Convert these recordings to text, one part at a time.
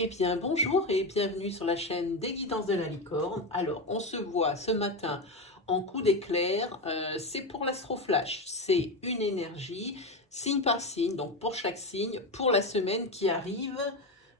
Eh bien, bonjour et bienvenue sur la chaîne des Guidances de la Licorne. Alors, on se voit ce matin en coup d'éclair. C'est pour l'astroflash. C'est une énergie, signe par signe, donc pour chaque signe, pour la semaine qui arrive.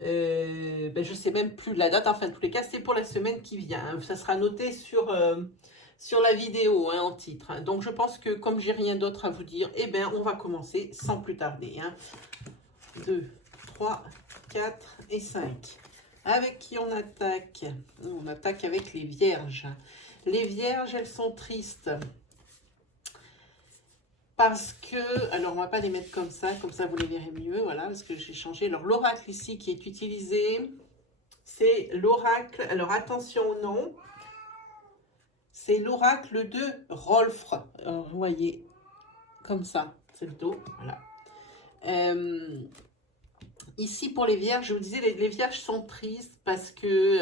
Je ne sais même plus la date. Enfin, en tous les cas, c'est pour la semaine qui vient. Ça sera noté sur la vidéo en titre. Donc, je pense que comme j'ai rien d'autre à vous dire, eh bien, on va commencer sans plus tarder. 2, 3, 4 et 5. Avec qui on attaque? On attaque avec les vierges. Les vierges, elles sont tristes. Parce que, alors on va pas les mettre comme ça vous les verrez mieux, voilà, parce que j'ai changé. Alors l'oracle ici qui est utilisé, c'est l'oracle, alors attention au nom, c'est l'oracle de Rolf. Alors, vous voyez, comme ça, c'est le dos, voilà. Ici, pour les vierges, je vous disais, les vierges sont tristes parce que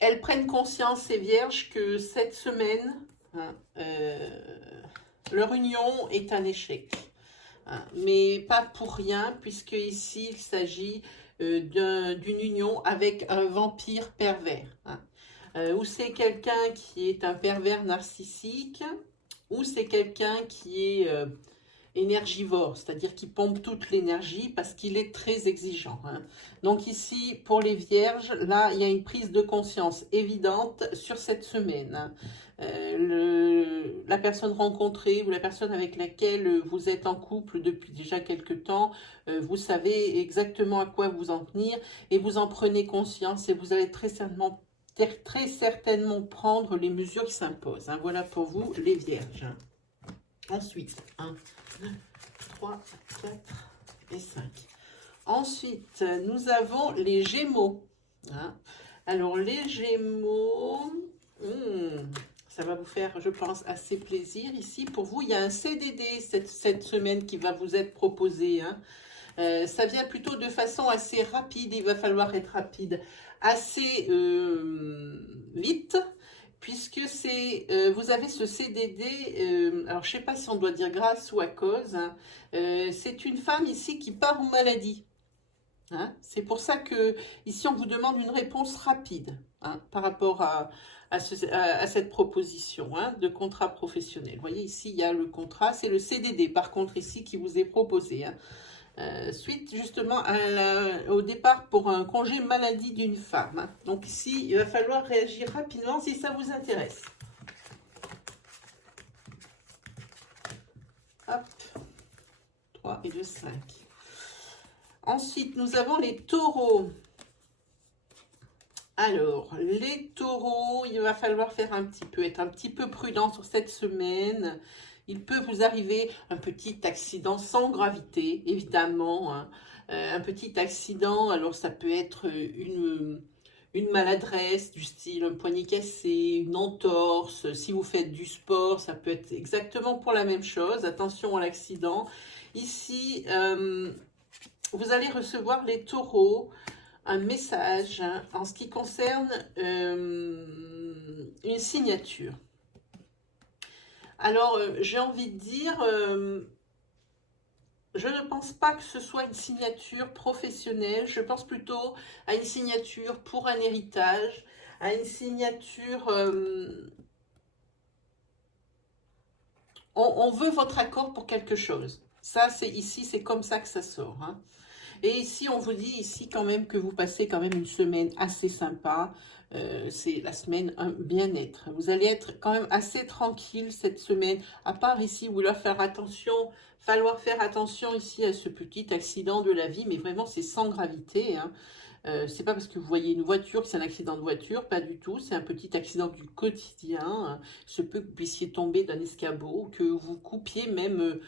elles prennent conscience, ces vierges, que cette semaine, hein, leur union est un échec. Hein, mais pas pour rien, puisque ici, il s'agit d'une union avec un vampire pervers. Hein, ou c'est quelqu'un qui est un pervers narcissique, ou c'est quelqu'un qui est énergivore, c'est-à-dire qui pompe toute l'énergie parce qu'il est très exigeant. Hein. Donc ici, pour les vierges, là, il y a une prise de conscience évidente sur cette semaine. Hein. La personne rencontrée ou la personne avec laquelle vous êtes en couple depuis déjà quelque temps, vous savez exactement à quoi vous en tenir et vous en prenez conscience et vous allez très certainement prendre les mesures qui s'imposent. Hein. Voilà pour vous, les vierges. Ensuite, 1, 2, 3, 4 et 5. Ensuite, nous avons les Gémeaux. Hein. Alors, les Gémeaux, ça va vous faire, je pense, assez plaisir ici. Pour vous, il y a un CDD cette semaine qui va vous être proposé. Hein. Ça vient plutôt de façon assez rapide. Il va falloir être rapide assez vite puisque vous avez ce CDD, alors je ne sais pas si on doit dire grâce ou à cause, hein, c'est une femme ici qui part en maladie. Hein, c'est pour ça que ici on vous demande une réponse rapide hein, par rapport à cette proposition hein, de contrat professionnel. Vous voyez ici il y a le contrat, c'est le CDD par contre ici qui vous est proposé. Hein. Suite justement au départ pour un congé maladie d'une femme. Hein. Donc ici, il va falloir réagir rapidement si ça vous intéresse. Hop, 3 et 2, 5. Ensuite, nous avons les taureaux. Alors, les taureaux, il va falloir être un petit peu prudent sur cette semaine. Il peut vous arriver un petit accident sans gravité, évidemment. Hein. Un petit accident, alors ça peut être une maladresse du style un poignet cassé, une entorse. Si vous faites du sport, ça peut être exactement pour la même chose. Attention à l'accident. Ici, vous allez recevoir les taureaux un message hein, en ce qui concerne une signature. Alors, j'ai envie de dire, je ne pense pas que ce soit une signature professionnelle, je pense plutôt à une signature pour un héritage, à une signature... on veut votre accord pour quelque chose. Ça, c'est ici, c'est comme ça que ça sort. Hein. Et ici, on vous dit ici quand même que vous passez quand même une semaine assez sympa. C'est la semaine bien-être. Vous allez être quand même assez tranquille cette semaine. À part ici, vous devez falloir faire attention ici à ce petit accident de la vie, mais vraiment c'est sans gravité. Hein. C'est pas parce que vous voyez une voiture que c'est un accident de voiture, pas du tout. C'est un petit accident du quotidien. Il se peut que vous puissiez tomber d'un escabeau, que vous coupiez même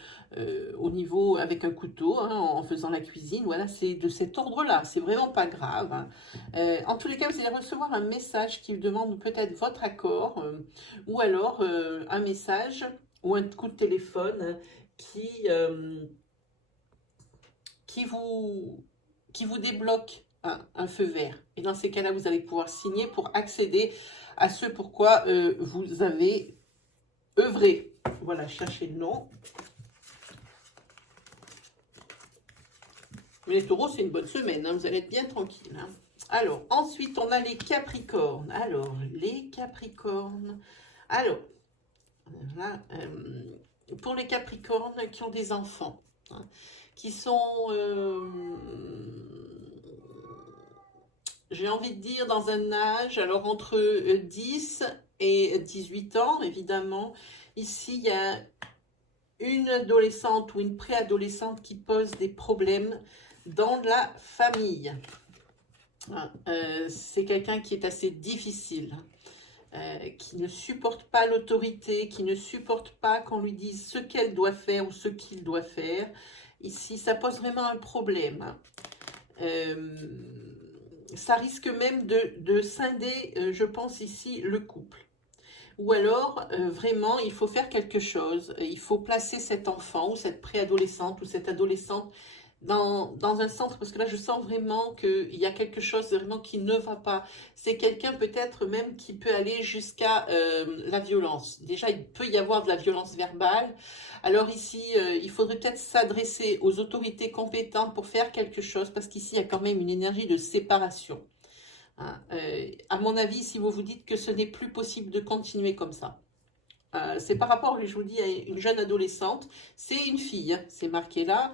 au niveau avec un couteau hein, en faisant la cuisine. Voilà, c'est de cet ordre-là. C'est vraiment pas grave. Hein. En tous les cas, vous allez recevoir un message qui vous demande peut-être votre accord ou alors un message ou un coup de téléphone qui vous débloque un feu vert. Et dans ces cas-là, vous allez pouvoir signer pour accéder à ce pourquoi vous avez œuvré. Voilà, cherchez le nom. Mais les taureaux, c'est une bonne semaine, hein, vous allez être bien tranquille. Hein. Alors, ensuite, on a les capricornes. Alors, les capricornes. Alors, là, pour les capricornes qui ont des enfants, hein, qui sont, j'ai envie de dire, dans un âge, alors entre 10 et 18 ans, évidemment. Ici, il y a une adolescente ou une préadolescente qui pose des problèmes dans la famille. C'est quelqu'un qui est assez difficile, qui ne supporte pas l'autorité, qui ne supporte pas qu'on lui dise ce qu'elle doit faire ou ce qu'il doit faire. Ici, ça pose vraiment un problème. Ça risque même de scinder, je pense ici, le couple. Ou alors, vraiment, il faut faire quelque chose. Il faut placer cet enfant ou cette préadolescente ou cette adolescente dans un centre, parce que là, je sens vraiment qu'il y a quelque chose vraiment qui ne va pas. C'est quelqu'un peut-être même qui peut aller jusqu'à la violence. Déjà, il peut y avoir de la violence verbale. Alors ici, il faudrait peut-être s'adresser aux autorités compétentes pour faire quelque chose, parce qu'ici, il y a quand même une énergie de séparation. Hein, à mon avis, si vous vous dites que ce n'est plus possible de continuer comme ça, c'est par rapport, je vous dis, à une jeune adolescente, c'est une fille, hein, c'est marqué là,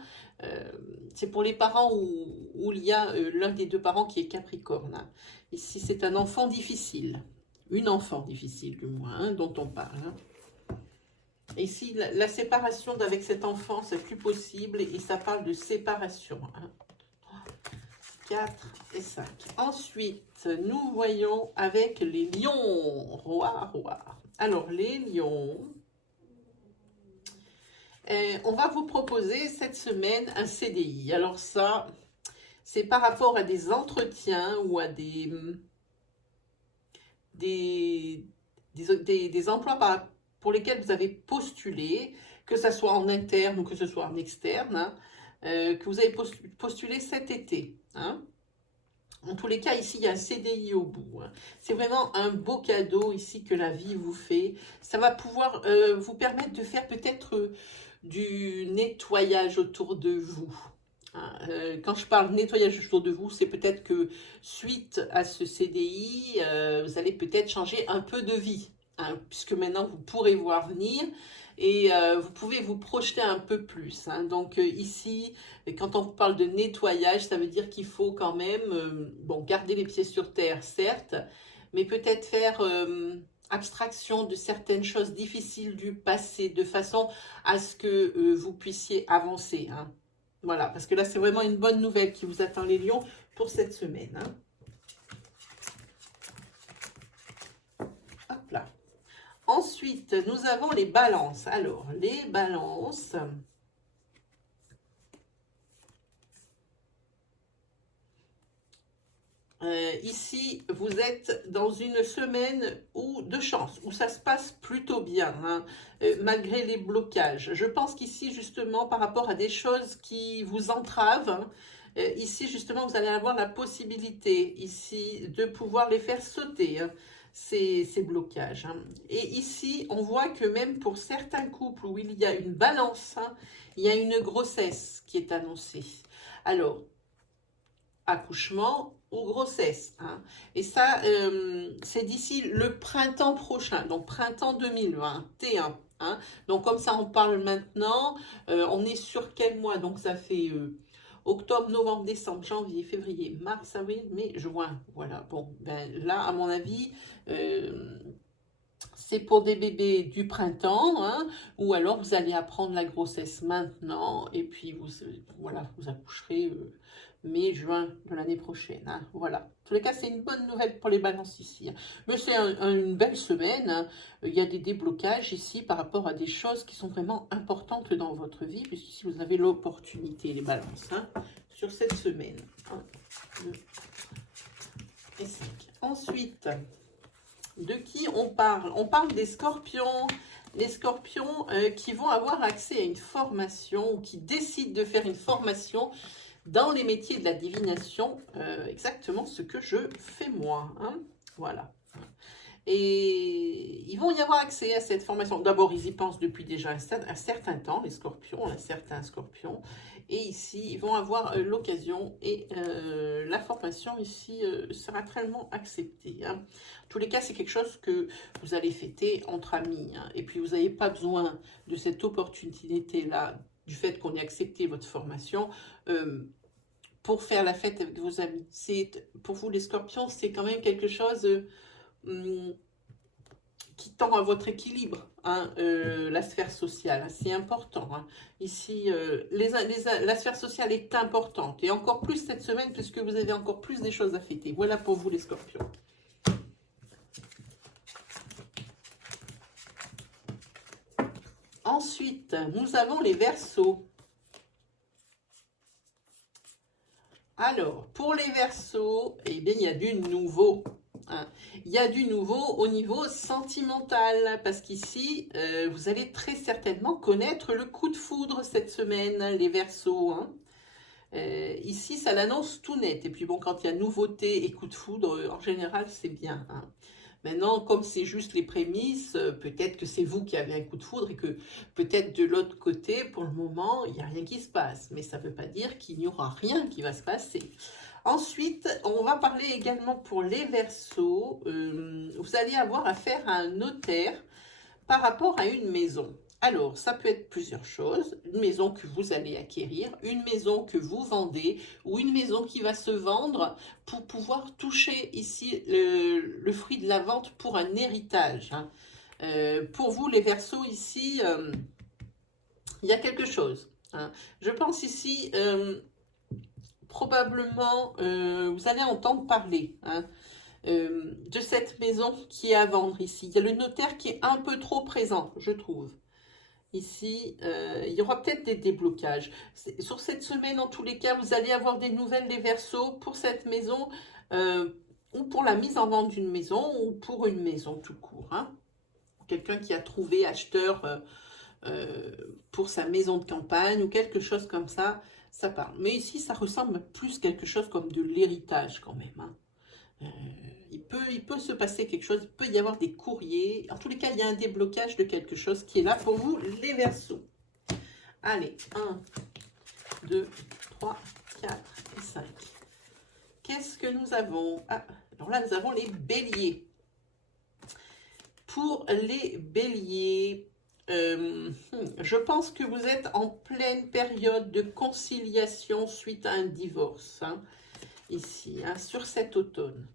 c'est pour les parents où il y a l'un des deux parents qui est Capricorne. Hein. Ici, c'est un enfant difficile, une enfant difficile du moins, hein, dont on parle. Hein. Et ici, la séparation avec cet enfant, c'est plus possible, et ça parle de séparation. Hein. 4 et 5. Ensuite, nous voyons avec les lions. Roi. Alors, les lions, on va vous proposer cette semaine un CDI. Alors ça, c'est par rapport à des entretiens ou à des emplois pour lesquels vous avez postulé, que ce soit en interne ou que ce soit en externe, hein, que vous avez postulé cet été. Hein. En tous les cas, ici, il y a un CDI au bout. Hein. C'est vraiment un beau cadeau ici que la vie vous fait. Ça va pouvoir vous permettre de faire peut-être du nettoyage autour de vous. Hein. Quand je parle nettoyage autour de vous, c'est peut-être que suite à ce CDI, vous allez peut-être changer un peu de vie. Hein, puisque maintenant, vous pourrez voir venir. Et vous pouvez vous projeter un peu plus. Hein. Donc ici, quand on parle de nettoyage, ça veut dire qu'il faut quand même bon, garder les pieds sur terre, certes, mais peut-être faire abstraction de certaines choses difficiles du passé, de façon à ce que vous puissiez avancer. Hein. Voilà, parce que là, c'est vraiment une bonne nouvelle qui vous attend les lions pour cette semaine. Hein. Hop là. Ensuite, nous avons les balances. Alors, les balances. Ici, vous êtes dans une semaine de chance, où ça se passe plutôt bien, hein, malgré les blocages. Je pense qu'ici, justement, par rapport à des choses qui vous entravent, hein, ici, justement, vous allez avoir la possibilité, ici, de pouvoir les faire sauter. Hein. Ces blocages. Hein. Et ici, on voit que même pour certains couples où il y a une balance, hein, il y a une grossesse qui est annoncée. Alors, accouchement ou grossesse. Hein. Et ça, c'est d'ici le printemps prochain, donc printemps 2021. Hein. Donc comme ça, on parle maintenant. On est sur quel mois? Donc ça fait... octobre, novembre, décembre, janvier, février, mars, avril, mai, juin. Voilà, bon, ben là, à mon avis, c'est pour des bébés du printemps, hein, ou alors vous allez apprendre la grossesse maintenant, et puis voilà, vous accoucherez mai, juin de l'année prochaine. Hein, voilà. En tous les cas, c'est une bonne nouvelle pour les balances ici. Hein. Mais c'est une belle semaine. Hein. Il y a des déblocages ici par rapport à des choses qui sont vraiment importantes dans votre vie, puisqu'ici, vous avez l'opportunité, les balances, hein, sur cette semaine. 1, 2 et 5. Ensuite, de qui on parle? On parle des scorpions. Les scorpions qui vont avoir accès à une formation ou qui décident de faire une formation dans les métiers de la divination, exactement ce que je fais moi. Hein. Voilà. Et ils vont y avoir accès à cette formation. D'abord, ils y pensent depuis déjà un certain temps, les scorpions, certains scorpions. Et ici, ils vont avoir l'occasion et la formation ici sera tellement acceptée. Hein. En tous les cas, c'est quelque chose que vous allez fêter entre amis. Hein. Et puis, vous n'avez pas besoin de cette opportunité-là, du fait qu'on ait accepté votre formation, pour faire la fête avec vos amis. Pour vous, les scorpions, c'est quand même quelque chose qui tend à votre équilibre, hein, la sphère sociale, c'est important. Hein. Ici, la sphère sociale est importante, et encore plus cette semaine, puisque vous avez encore plus des choses à fêter. Voilà pour vous, les scorpions. Ensuite, nous avons les Verseaux. Alors, pour les Verseaux, eh bien, il y a du nouveau. Hein. Il y a du nouveau au niveau sentimental, parce qu'ici, vous allez très certainement connaître le coup de foudre cette semaine, les Verseaux. Hein. Ici, ça l'annonce tout net. Et puis bon, quand il y a nouveauté et coup de foudre, en général, c'est bien. Hein. Maintenant, comme c'est juste les prémices, peut-être que c'est vous qui avez un coup de foudre et que peut-être de l'autre côté, pour le moment, il n'y a rien qui se passe. Mais ça ne veut pas dire qu'il n'y aura rien qui va se passer. Ensuite, on va parler également pour les Verseaux. Vous allez avoir affaire à un notaire par rapport à une maison. Alors, ça peut être plusieurs choses. Une maison que vous allez acquérir, une maison que vous vendez ou une maison qui va se vendre pour pouvoir toucher ici le fruit de la vente pour un héritage. Hein. Pour vous, les Verseaux, ici, il y a quelque chose. Hein. Je pense ici, probablement, vous allez entendre parler. Hein. De cette maison qui est à vendre ici. Il y a le notaire qui est un peu trop présent, je trouve. Ici, il y aura peut-être des déblocages. Sur cette semaine, en tous les cas, vous allez avoir des nouvelles des Verseaux pour cette maison ou pour la mise en vente d'une maison ou pour une maison tout court. Hein. Quelqu'un qui a trouvé acheteur pour sa maison de campagne ou quelque chose comme ça, ça parle. Mais ici, ça ressemble plus quelque chose comme de l'héritage quand même. Hein. Il peut se passer quelque chose, il peut y avoir des courriers. En tous les cas, il y a un déblocage de quelque chose qui est là pour vous, les Verseaux. Allez, 1, 2, 3, 4 et 5. Qu'est-ce que nous avons? Ah, alors là, nous avons les Béliers. Pour les Béliers, je pense que vous êtes en pleine période de conciliation suite à un divorce. Hein. Ici, hein, sur cet automne.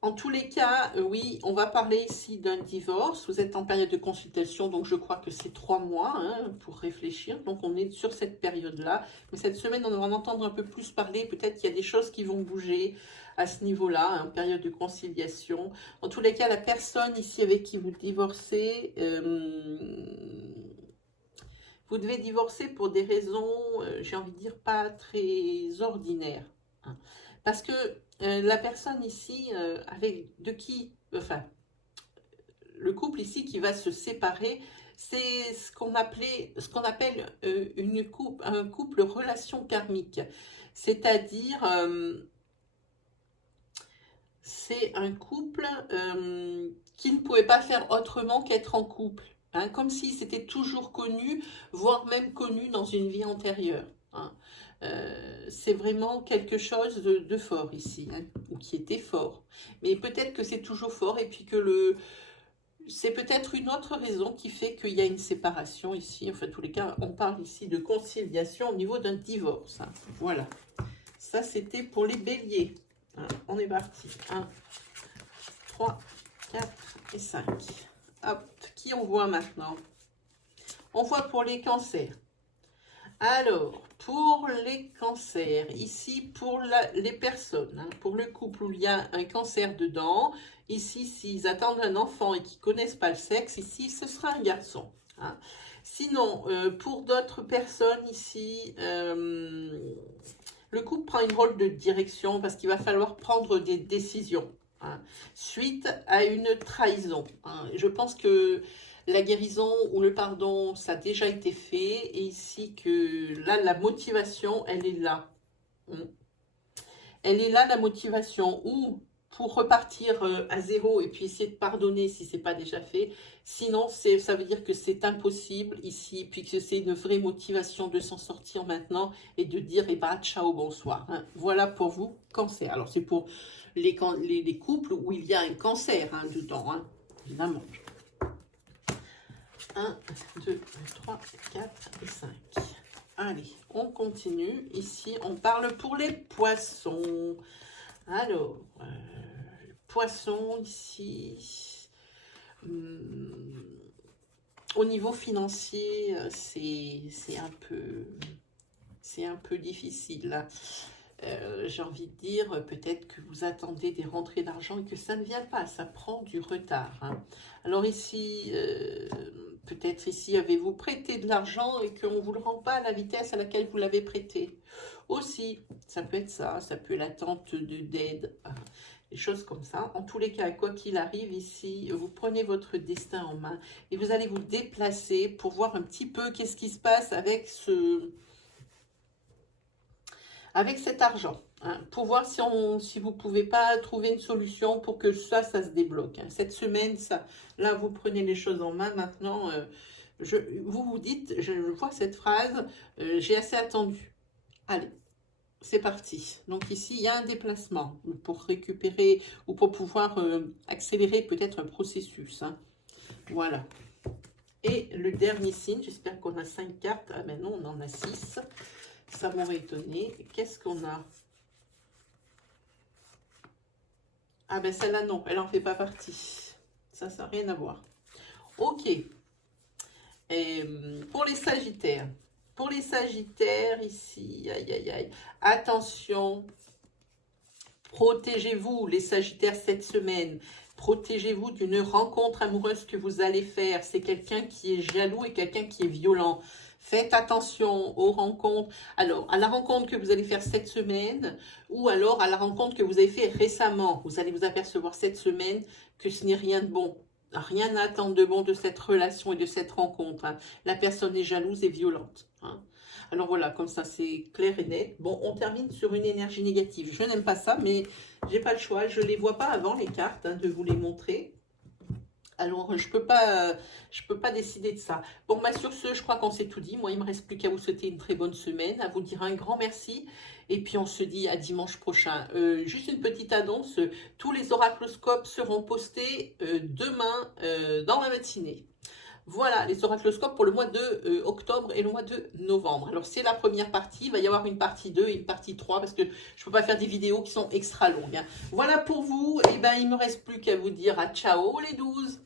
En tous les cas, oui, on va parler ici d'un divorce. Vous êtes en période de consultation, donc je crois que c'est 3 mois hein, pour réfléchir. Donc on est sur cette période-là. Mais cette semaine, on va en entendre un peu plus parler. Peut-être qu'il y a des choses qui vont bouger à ce niveau-là, hein, période de conciliation. En tous les cas, la personne ici avec qui vous divorcez... vous devez divorcer pour des raisons, j'ai envie de dire, pas très ordinaires. Hein. Parce que la personne ici, le couple ici qui va se séparer, c'est ce qu'on appelle un couple relation karmique. C'est-à-dire, c'est un couple qui ne pouvait pas faire autrement qu'être en couple. Hein, comme si c'était toujours connu, voire même connu dans une vie antérieure. Hein. C'est vraiment quelque chose de fort ici, hein, ou qui était fort. Mais peut-être que c'est toujours fort, et puis que c'est peut-être une autre raison qui fait qu'il y a une séparation ici. Enfin, en tous les cas, on parle ici de conciliation au niveau d'un divorce. Hein. Voilà. Ça, c'était pour les Béliers. Hein. On est parti. 1, 3, 4 et 5. Hop, qui on voit maintenant? On voit pour les cancers. Alors, pour les cancers, ici pour les personnes, hein, pour le couple où il y a un cancer dedans, ici s'ils attendent un enfant et qu'ils ne connaissent pas le sexe, ici ce sera un garçon. Hein. Sinon, pour d'autres personnes ici, le couple prend une rôle de direction parce qu'il va falloir prendre des décisions. Hein, suite à une trahison. Hein. Je pense que la guérison ou le pardon, ça a déjà été fait. Et ici, que là, la motivation, elle est là. Elle est là, la motivation. Ou pour repartir à zéro et puis essayer de pardonner si ce n'est pas déjà fait. Sinon, ça veut dire que c'est impossible ici, puis que c'est une vraie motivation de s'en sortir maintenant et de dire, eh ben, ciao, bonsoir. Hein. Voilà pour vous, cancer. Alors, c'est pour les couples où il y a un cancer dedans, hein, évidemment. 1, 2, 3, 4 et 5. Allez, on continue. Ici, on parle pour les poissons. Alors, poissons, ici, au niveau financier, c'est un peu difficile. Là. J'ai envie de dire, peut-être que vous attendez des rentrées d'argent et que ça ne vient pas, ça prend du retard. Hein. Alors ici, peut-être ici, avez-vous prêté de l'argent et qu'on ne vous le rend pas à la vitesse à laquelle vous l'avez prêté. Aussi, ça peut être ça peut être l'attente d'aide, des choses comme ça. En tous les cas, quoi qu'il arrive ici, vous prenez votre destin en main et vous allez vous déplacer pour voir un petit peu qu'est-ce qui se passe avec cet argent, hein, pour voir si vous ne pouvez pas trouver une solution pour que ça se débloque. Hein. Cette semaine, là, vous prenez les choses en main. Maintenant, vous vous dites, je vois cette phrase, j'ai assez attendu. Allez, c'est parti. Donc ici, il y a un déplacement pour récupérer ou pour pouvoir accélérer peut-être un processus. Hein. Voilà. Et le dernier signe, j'espère qu'on a 5 cartes. Ah ben non, on en a 6. Ça m'aurait étonné. Qu'est-ce qu'on a? Ah ben celle-là, non, elle n'en fait pas partie. Ça n'a rien à voir. Ok. Et pour les Sagittaires. Pour les Sagittaires, ici, aïe, aïe, aïe. Attention. Protégez-vous, les Sagittaires, cette semaine. Protégez-vous d'une rencontre amoureuse que vous allez faire. C'est quelqu'un qui est jaloux et quelqu'un qui est violent. Faites attention aux rencontres. Alors, à la rencontre que vous allez faire cette semaine ou alors à la rencontre que vous avez fait récemment. Vous allez vous apercevoir cette semaine que ce n'est rien de bon. Rien à attendre de bon de cette relation et de cette rencontre. Hein. La personne est jalouse et violente. Hein. Alors voilà, comme ça c'est clair et net. Bon, on termine sur une énergie négative. Je n'aime pas ça, mais j'ai pas le choix. Je ne les vois pas avant les cartes, hein, de vous les montrer. Alors, je peux pas décider de ça. Bon, bah sur ce, je crois qu'on s'est tout dit. Moi, il ne me reste plus qu'à vous souhaiter une très bonne semaine, à vous dire un grand merci. Et puis, on se dit à dimanche prochain. Juste une petite annonce. Tous les oracloscopes seront postés demain dans la matinée. Voilà, les oracloscopes pour le mois de octobre et le mois de novembre. Alors, c'est la première partie. Il va y avoir une partie 2 et une partie 3 parce que je ne peux pas faire des vidéos qui sont extra longues. Hein. Voilà pour vous. Et ben, il ne me reste plus qu'à vous dire à ciao les 12.